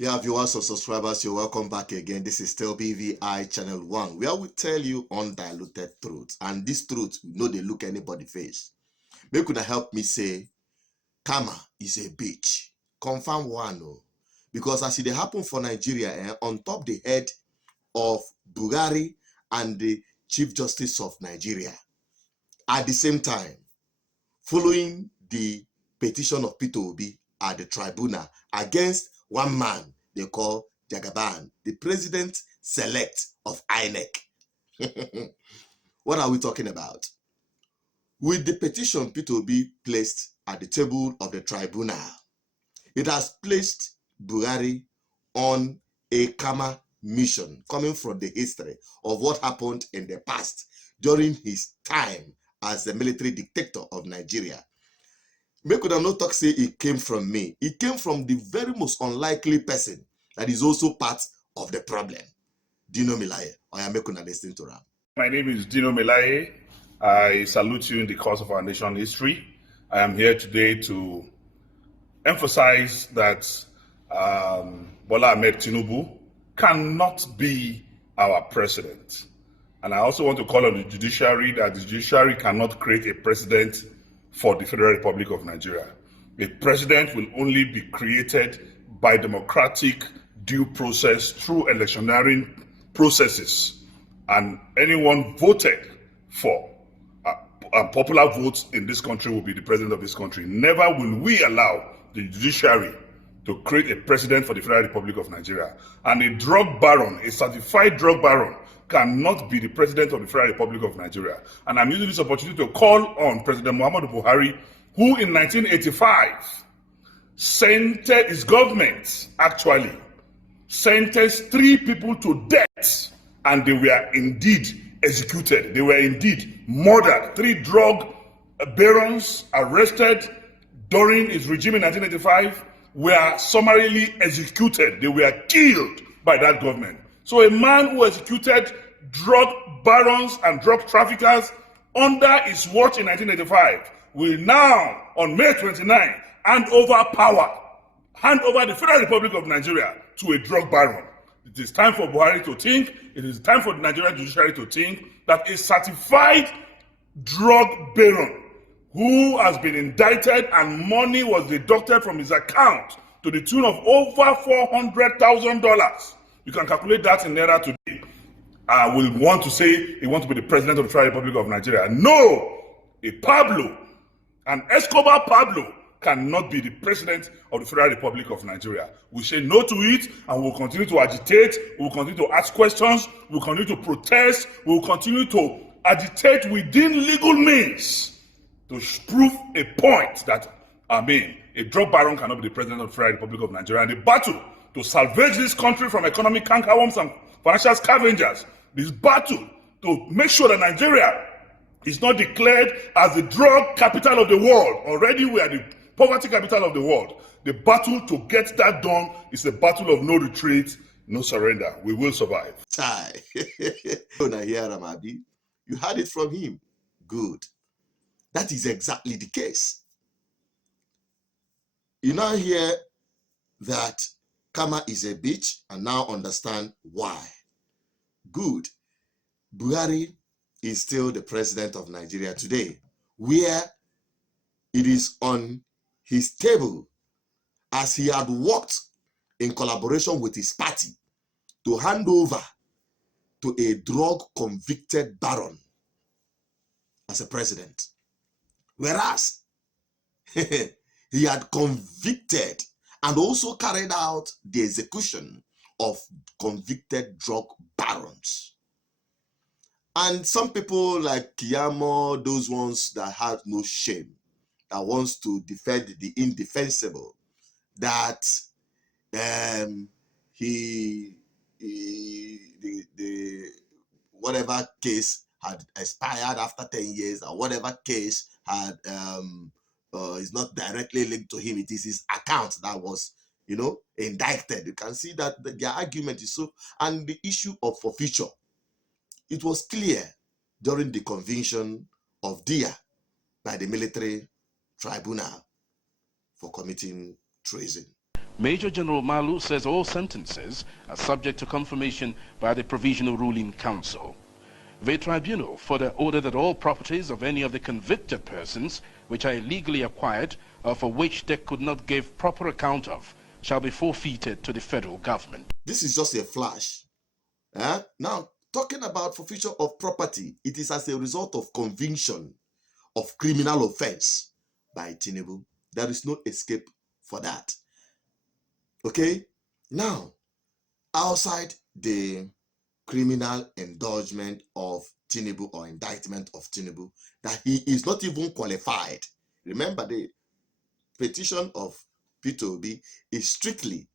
Yeah, viewers or subscribers, you're welcome back again. This is still BVI Channel 1, where we tell you undiluted truths. And this truth, they look anybody face. Make could help me say, karma is a bitch. Confirm one, because as it happen for Nigeria, on top the head of Buhari and the Chief Justice of Nigeria, at the same time, following the petition of Peter Obi at the Tribunal against one man they call Jagaban, the president-select of INEC. What are we talking about? With the petition Peter Obi placed at the table of the Tribunal, it has placed Buhari on a karma mission coming from the history of what happened in the past during his time as the military dictator of Nigeria. Make could not talk say it came from me. It came from the very most unlikely person that is also part of the problem. Dino Milaye. I am making a listening to Ram. My name is Dino Milaye. I salute you in the course of our nation history. I am here today to emphasize that Bola Ahmed Tinubu cannot be our president. And I also want to call on the judiciary that the judiciary cannot create a president for the Federal Republic of Nigeria. A president will only be created by democratic due process through electioneering processes. And anyone voted for popular votes in this country will be the president of this country. Never will we allow the judiciary to create a president for the Federal Republic of Nigeria. And a drug baron, a certified drug baron, cannot be the president of the Federal Republic of Nigeria. And I'm using this opportunity to call on President Muhammadu Buhari, who in 1985 sentenced his government, actually, sentenced 3 people to death, and they were indeed executed. They were indeed murdered. 3 drug barons arrested during his regime in 1985 were summarily executed. They were killed by that government. So a man who executed drug barons and drug traffickers under his watch in 1985 will now, on May 29, hand over the Federal Republic of Nigeria to a drug baron. It is time for Buhari to think, it is time for the Nigerian judiciary to think that a certified drug baron who has been indicted and money was deducted from his account to the tune of over $400,000. You can calculate that in Naira today. Will want to say he wants to be the president of the Federal Republic of Nigeria. No! An Escobar Pablo cannot be the president of the Federal Republic of Nigeria. We say no to it, and we'll continue to agitate, we'll continue to ask questions, we'll continue to protest, we'll continue to agitate within legal means to prove a point that, a drug baron cannot be the president of the Federal Republic of Nigeria. And the battle to salvage this country from economic cankerworms and financial scavengers, this battle to make sure that Nigeria is not declared as the drug capital of the world. Already we are the poverty capital of the world. The battle to get that done is a battle of no retreat, no surrender. We will survive. You heard it from him. Good. That is exactly the case. You now hear that karma is a bitch and now understand why. Good. Buhari is still the president of Nigeria today, where it is on his table as he had worked in collaboration with his party to hand over to a drug-convicted baron as a president. Whereas he had convicted and also carried out the execution of convicted drug barons. And some people like Kiyamo, those ones that have no shame, that wants to defend the indefensible, that whatever case had expired after 10 years, or whatever case had is not directly linked to him, it is his account that was, indicted. You can see that their argument is so, and the issue of forfeiture. It was clear during the conviction of Dia by the military tribunal for committing treason. Major General Malu says all sentences are subject to confirmation by the Provisional Ruling Council. The tribunal further ordered that all properties of any of the convicted persons which are illegally acquired or for which they could not give proper account of shall be forfeited to the federal government. This is just a flash. Now, talking about forfeiture of property, it is as a result of conviction of criminal offense by Tinubu. There is no escape for that. Okay? Now, outside the criminal indictment of Tinubu or indictment of Tinubu, that he is not even qualified. Remember, the petition of Peter Obi is strictly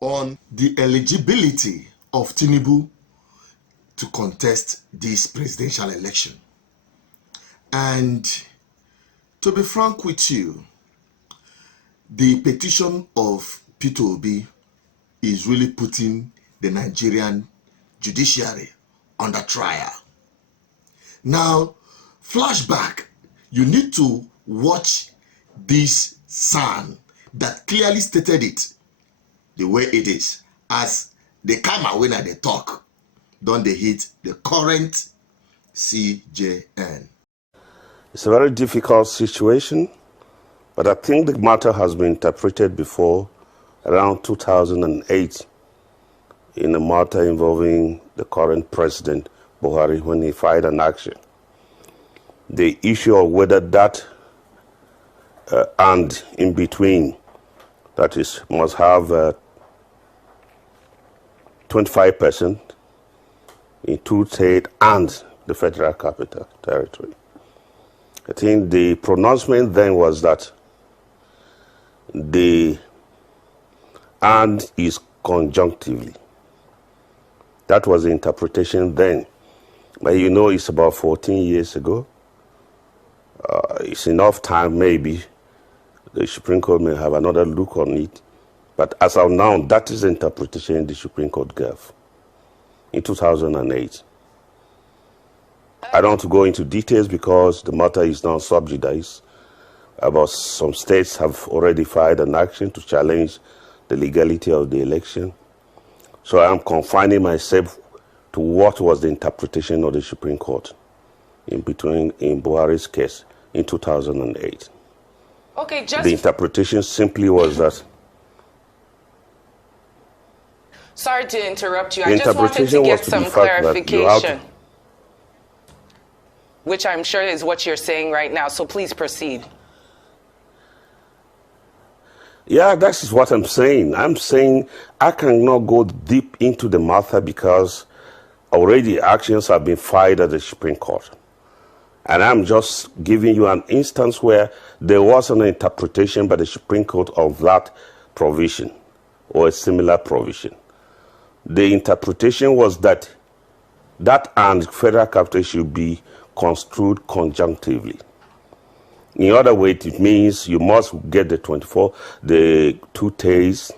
on the eligibility of Tinubu to contest this presidential election. And to be frank with you, the petition of Peter Obi is really putting the Nigerian judiciary under trial. Now, flashback, you need to watch this sign that clearly stated it the way it is. As they come away when they talk, don't they hit the current CJN. It's a very difficult situation, but I think the matter has been interpreted before around 2008 in a matter involving the current president, Buhari, when he filed an action. The issue of whether that and in between, that is, must have 25% in two states and the Federal Capital Territory. I think the pronouncement then was that the and is conjunctively. That was the interpretation then. But you know, it's about 14 years ago. It's enough time, maybe. The Supreme Court may have another look on it. But as of now, that is the interpretation the Supreme Court gave in 2008. I don't want to go into details because the matter is now sub judice. About some states have already filed an action to challenge the legality of the election. So I am confining myself to what was the interpretation of the Supreme Court in Buhari's case in 2008. Okay, just the interpretation simply was that. Sorry to interrupt you. I just wanted to get some clarification, which I'm sure is what you're saying right now. So please proceed. Yeah, that's what I'm saying. I'm saying I cannot go deep into the matter because already actions have been filed at the Supreme Court. And I'm just giving you an instance where there was an interpretation by the Supreme Court of that provision or a similar provision. The interpretation was that and federal capital should be construed conjunctively. In other words, it means you must get the 2 days,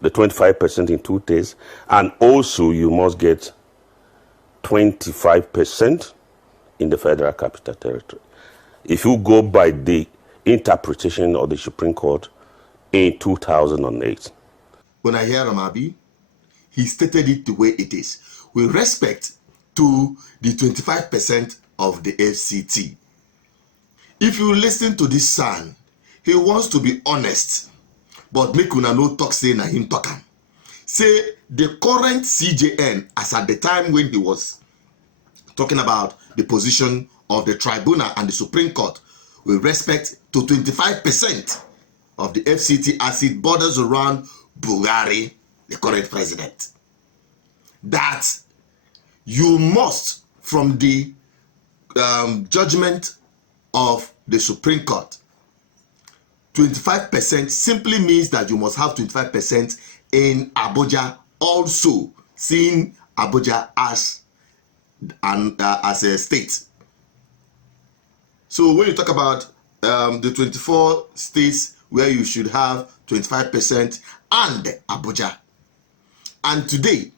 the 25% in 2 days, and also you must get 25% in the Federal Capital Territory. If you go by the interpretation of the Supreme Court in 2008. When I hear Amabi, he stated it the way it is. With respect to the 25% of the FCT. If you listen to this son, he wants to be honest, but make una no talk say na him talk am. Say the current CJN, as at the time when he was talking about the position of the Tribunal and the Supreme Court with respect to 25% of the FCT as it borders around Buhari, the current president. That you must, from the judgment of the Supreme Court, 25% simply means that you must have 25% in Abuja, also seeing Abuja as a state. So when you talk about the 24 states where you should have 25% and Abuja, and today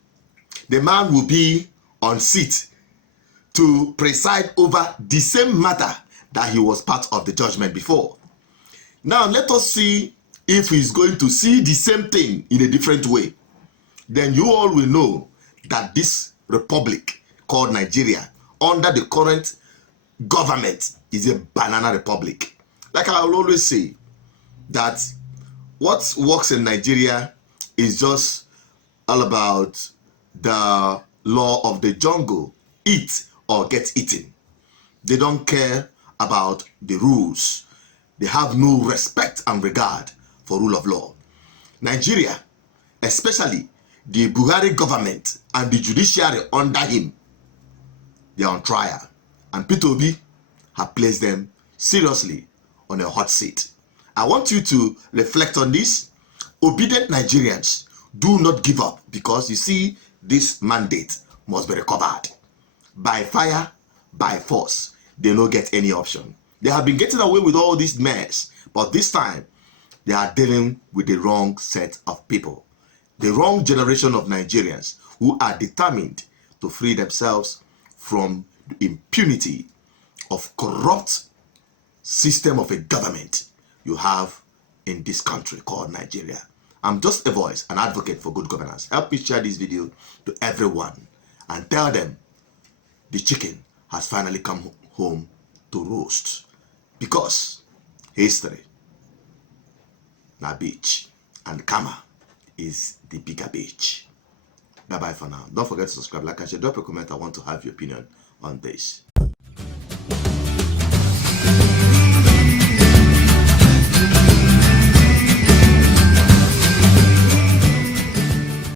the man will be on seat to preside over the same matter that he was part of the judgment before. Now let us see if he's going to see the same thing in a different way, then you all will know that this republic called Nigeria, under the current government, is a banana republic. Like I will always say, that what works in Nigeria is just all about the law of the jungle. Eat or get eaten. They don't care about the rules. They have no respect and regard for rule of law. Nigeria, especially the Buhari government and the judiciary under him, they are on trial. And Peter Obi have placed them seriously on a hot seat. I want you to reflect on this. Obedient Nigerians, do not give up, because you see, this mandate must be recovered. By fire, by force, they don't get any option. They have been getting away with all this mess, but this time, they are dealing with the wrong set of people. The wrong generation of Nigerians who are determined to free themselves from the impunity of corrupt system of a government you have in this country called Nigeria. I'm just a voice, an advocate for good governance. Help me share this video to everyone and tell them the chicken has finally come home to roast, because history na beach and karma is the bigger beach. Bye bye for now. Don't forget to subscribe, like, and share. Drop a comment. I want to have your opinion on this.